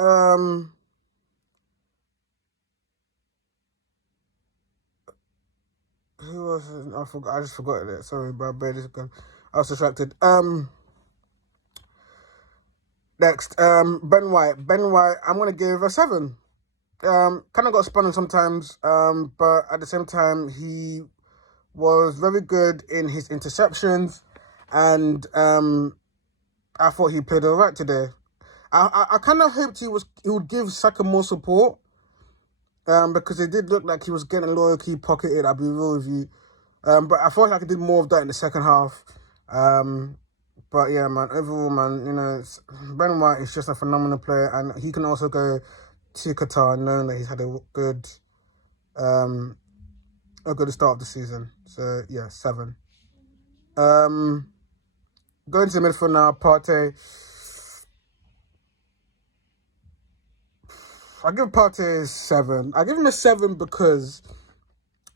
Um, who was it? I forgot. I just forgot it. Sorry, my brain is gone. I was distracted. Next, Ben White. Ben White. I'm gonna give a 7. Kind of got spun on sometimes. But at the same time, he was very good in his interceptions, and I thought he played alright today. I kind of hoped he would give Saka more support, because it did look like he was getting low key pocketed. I'll be real with you. But I thought I could do more of that in the second half. But yeah, man, overall, man, Ben White is just a phenomenal player, and he can also go to Qatar knowing that he's had a good start of the season. So yeah, 7. Going to the midfield now, Partey. I give Partey a 7. I give him a 7 because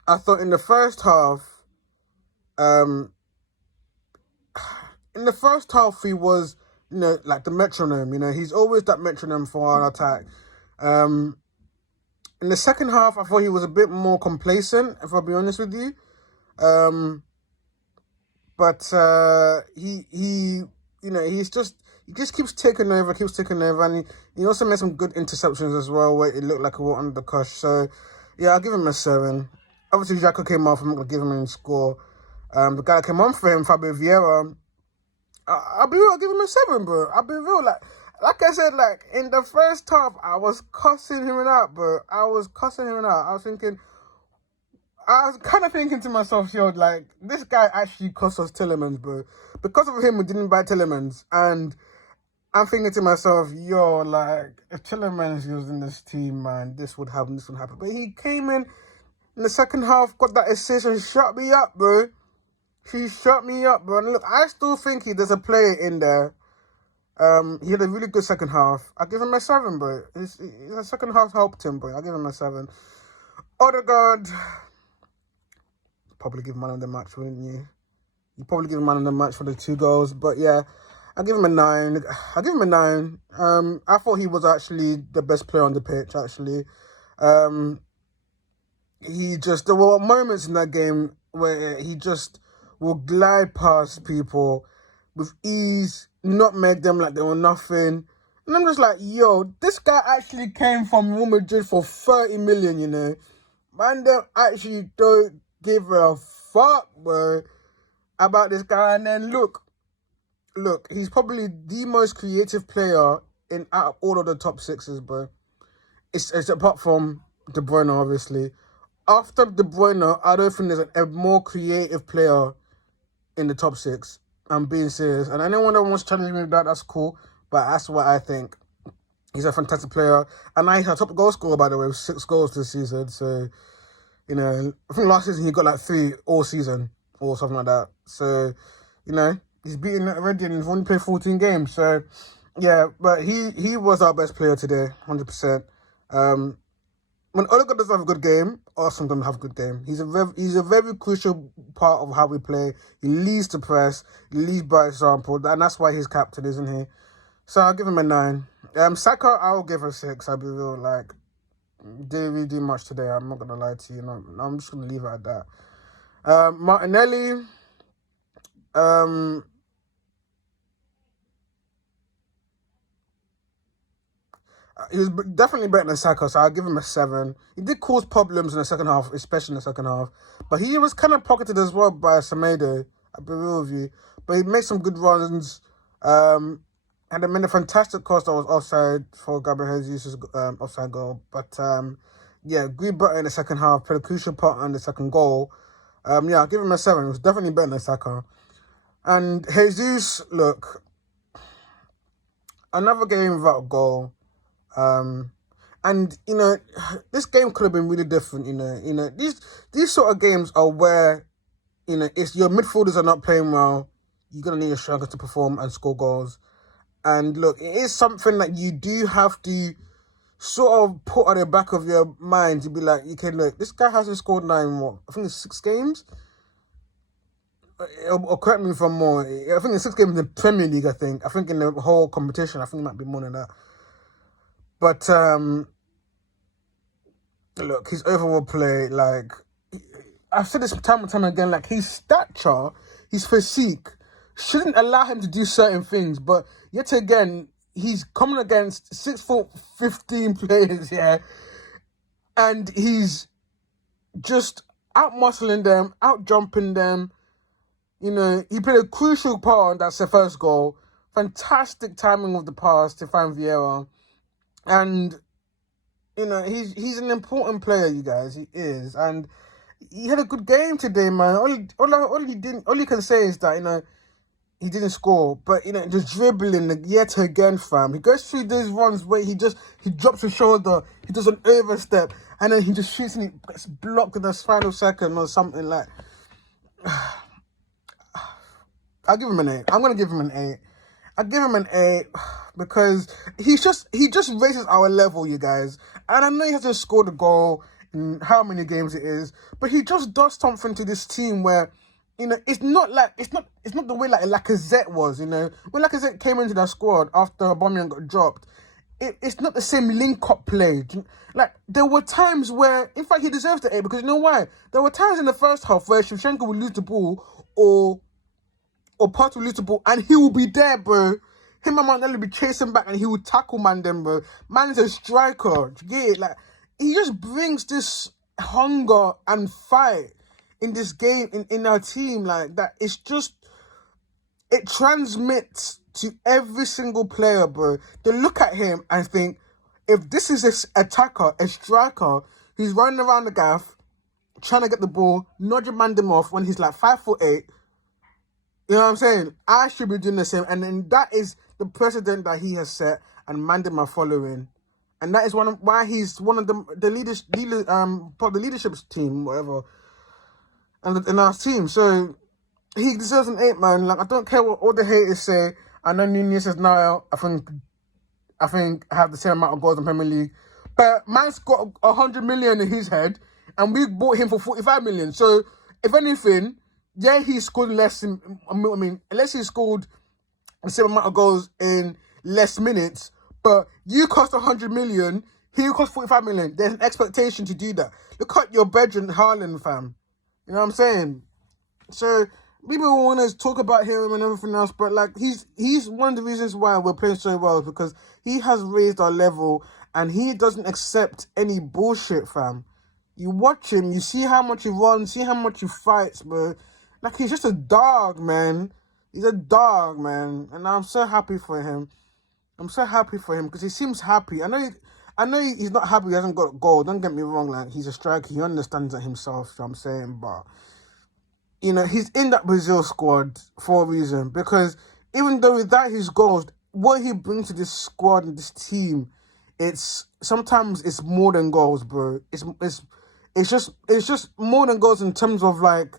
I thought in the first half, he was, like the metronome. He's always that metronome for our attack. In the second half, I thought he was a bit more complacent, if I'll be honest with you. But he just keeps taking over, and he also made some good interceptions as well, where it looked like he was under the cush. So, yeah, I'll give him a 7. Obviously, Xhaka came off. I'm not going to give him any score. The guy that came on for him, Fabio Vieira, I'll be real, I'll give him a 7, bro. I'll be real, like I said, like, in the first half, I was cussing him out, bro. I was kind of thinking to myself, yo, like, this guy actually cost us Tillemans, bro. Because of him, we didn't buy Tillemans. And I'm thinking to myself, yo, like, if Tillemans was in this team, man, this would happen. But he came in the second half, got that assist and shut me up, bro. He shut me up, bro. And look, I still think there's a player in there. He had a really good second half. I give him a 7, bro. His second half helped him, bro. I give him a 7. Odegaard, probably give man of the match, wouldn't you? You probably give him man of the match for the 2 goals, but yeah, I give him a 9. I thought he was actually the best player on the pitch. Actually, there were moments in that game where he just will glide past people with ease, not make them like they were nothing. And I'm just like, yo, this guy actually came from Real Madrid for 30 million, Man, they actually don't give a fuck, bro, about this guy. And then look, he's probably the most creative player out of all of the top 6s, bro. It's apart from De Bruyne, obviously. After De Bruyne, I don't think there's a more creative player in the top 6. I'm being serious. And anyone that wants to challenge me with that, that's cool. But that's what I think. He's a fantastic player. And he's a top goal scorer, by the way, with 6 goals this season. So, I think last season he got like 3 all season or something like that. So, he's beaten already and he's only played 14 games. So, yeah, but he was our best player today, 100%. When Odegaard doesn't have a good game, Arsenal don't have a good game. He's a very crucial part of how we play. He leads the press, he leads by example, and that's why he's captain, isn't he? So I'll give him a 9. Saka, I'll give a 6. I'll be real, like, didn't really do much today. I'm not gonna lie to you. I'm just gonna leave it at that. Martinelli, he was definitely better than Saka, so I'll give him a 7. He did cause problems in the second half, especially in the second half. But he was kind of pocketed as well by Semedo, I'll be real with you. But he made some good runs. And they made a fantastic cross that was offside for Gabriel Jesus' offside goal. But yeah, great better in the second half, played a crucial part in the second goal. Yeah, I'll give him a 7. It was definitely better than Saka. And Jesus, look, another game without a goal. And this game could have been really different. These sort of games are where it's your midfielders are not playing well. You're gonna need your strikers to perform and score goals. And look, it is something that you do have to sort of put on the back of your mind to be like, okay, look, this guy hasn't scored 9 what? I think it's 6 games. Or correct me if I'm more. I think it's 6 games in the Premier League. I think in the whole competition, I think it might be more than that. But look, his overall play, like I've said this time and time again, like his stature, his physique shouldn't allow him to do certain things. But yet again, he's coming against 6'15" players, yeah, and he's just out muscling them, out jumping them. You know, he played a crucial part on that first goal. Fantastic timing of the pass to find Vieira. And, you know, he's an important player, you guys. He is. And he had a good game today, man. All you can say is that, you know, he didn't score. But, you know, just dribbling yet again, fam. He goes through these runs where he drops his shoulder, he does an overstep, and then he just shoots and it gets blocked in the final second or something like. I'll give him an 8. I'm gonna give him an 8. I'll give him an 8 because he just raises our level, you guys. And I know he hasn't scored a goal in how many games it is, but he just does something to this team where, you know, it's not the way like Lacazette was, you know. When Lacazette came into that squad after Aubameyang got dropped, it's not the same link-up play. Like, there were times where, in fact, he deserves the 8 because you know why? There were times in the first half where Shevchenko would lose the ball or Partey will lose the ball and he will be there, bro. Him and Martinelli will be chasing back and he will tackle man them, bro. Man is a striker. Do you get it? Like, he just brings this hunger and fight in this game, in our team, like that. It's just, it transmits to every single player, bro. They look at him and think, if this is an attacker, a striker, who's running around the gaff, trying to get the ball, nudging man them off when he's like 5'8", you know what I'm saying? I should be doing the same. And then that is the precedent that he has set and Mandem are following. And that is why he's one of the leaders, part of the leadership team, whatever, and in our team. So he deserves an 8, man. Like, I don't care what all the haters say. I know Nunez is now, I think have the same amount of goals in Premier League. But man's got 100 million in his head and we bought him for 45 million. So if anything, yeah, he scored less. Unless he scored the same amount of goals in less minutes, but you cost 100 million, he cost 45 million. There's an expectation to do that. Look at your brethren, Haaland, fam. You know what I'm saying? So people want to talk about him and everything else, but like he's one of the reasons why we're playing so well is because he has raised our level and he doesn't accept any bullshit, fam. You watch him, you see how much he runs, see how much he fights, bro. Like, he's just a dog, man. He's a dog, man. And I'm so happy for him. I'm so happy for him because he seems happy. I know he's not happy he hasn't got a goal. Don't get me wrong. Like, he's a striker. He understands that himself, so I'm saying. But, you know, he's in that Brazil squad for a reason. Because even though without his goals, what he brings to this squad and this team, sometimes it's more than goals, bro. It's just more than goals in terms of, like,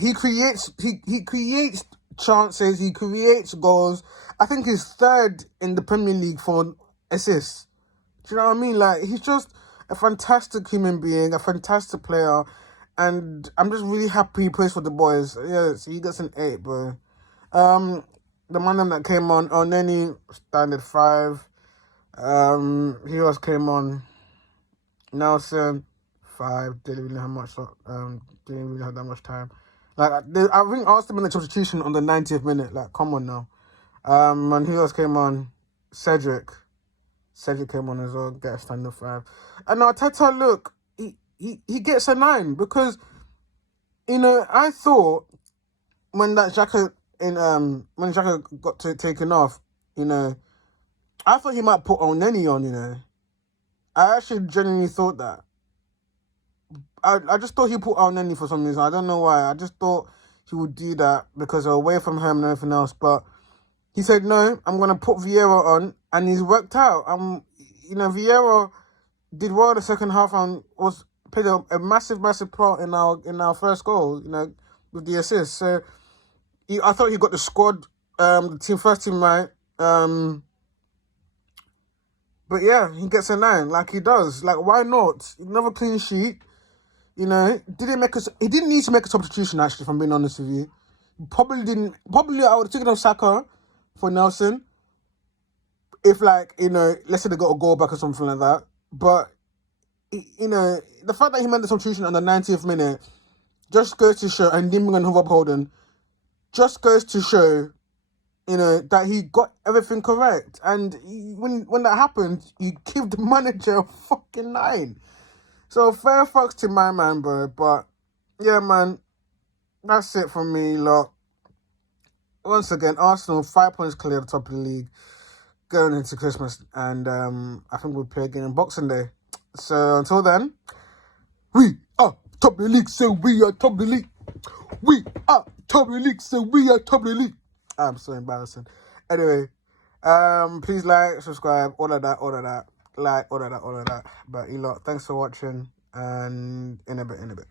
he creates chances, he creates goals. I think he's 3rd in the Premier League for assists. Do you know what I mean? Like, he's just a fantastic human being, a fantastic player, and I'm just really happy he plays for the boys. Yeah, so he gets an 8, bro. The man that came on, Neni, standard 5. Who else came on? Nelson, 5. Didn't really have that much time. Like, I think I asked him in the substitution on the 90th minute. Like, come on now. And who else came on? Cedric came on as well. Get a standard 5. And Arteta, look, he gets a 9 because, you know, I thought when that Xhaka got taken off, you know, I thought he might put Oneni on. You know, I actually genuinely thought that. I just thought he put out Nenny for some reason. I don't know why. I just thought he would do that because they're away from him and everything else. But he said, no, I'm going to put Vieira on. And he's worked out. You know, Vieira did well the second half and played a massive part in our first goal, you know, with the assist. So I thought he got the squad, the first team right. But yeah, he gets a 9 like he does. Like, why not? Another clean sheet. You know, he didn't need to make a substitution, actually, if I'm being honest with you. Probably I would have taken off Saka for Nelson. if like, let's say they got a goal back or something like that. But, the fact that he made the substitution on the 90th minute just goes to show, and Dimbing and Hoover upholding, just goes to show, that he got everything correct. And when that happened, you give the manager a fucking 9. So fair fucks to my man, bro. But yeah, man, that's it from me, lot. Once again, Arsenal 5 points clear at the top of the league going into Christmas, and I think we'll play again on Boxing Day. So until then, we are top of the league, so we are top of the league. We are top of the league, so we are top of the league. I'm so embarrassing. Anyway, please like, subscribe, all of that. Like, all of that. But, thanks for watching, and in a bit.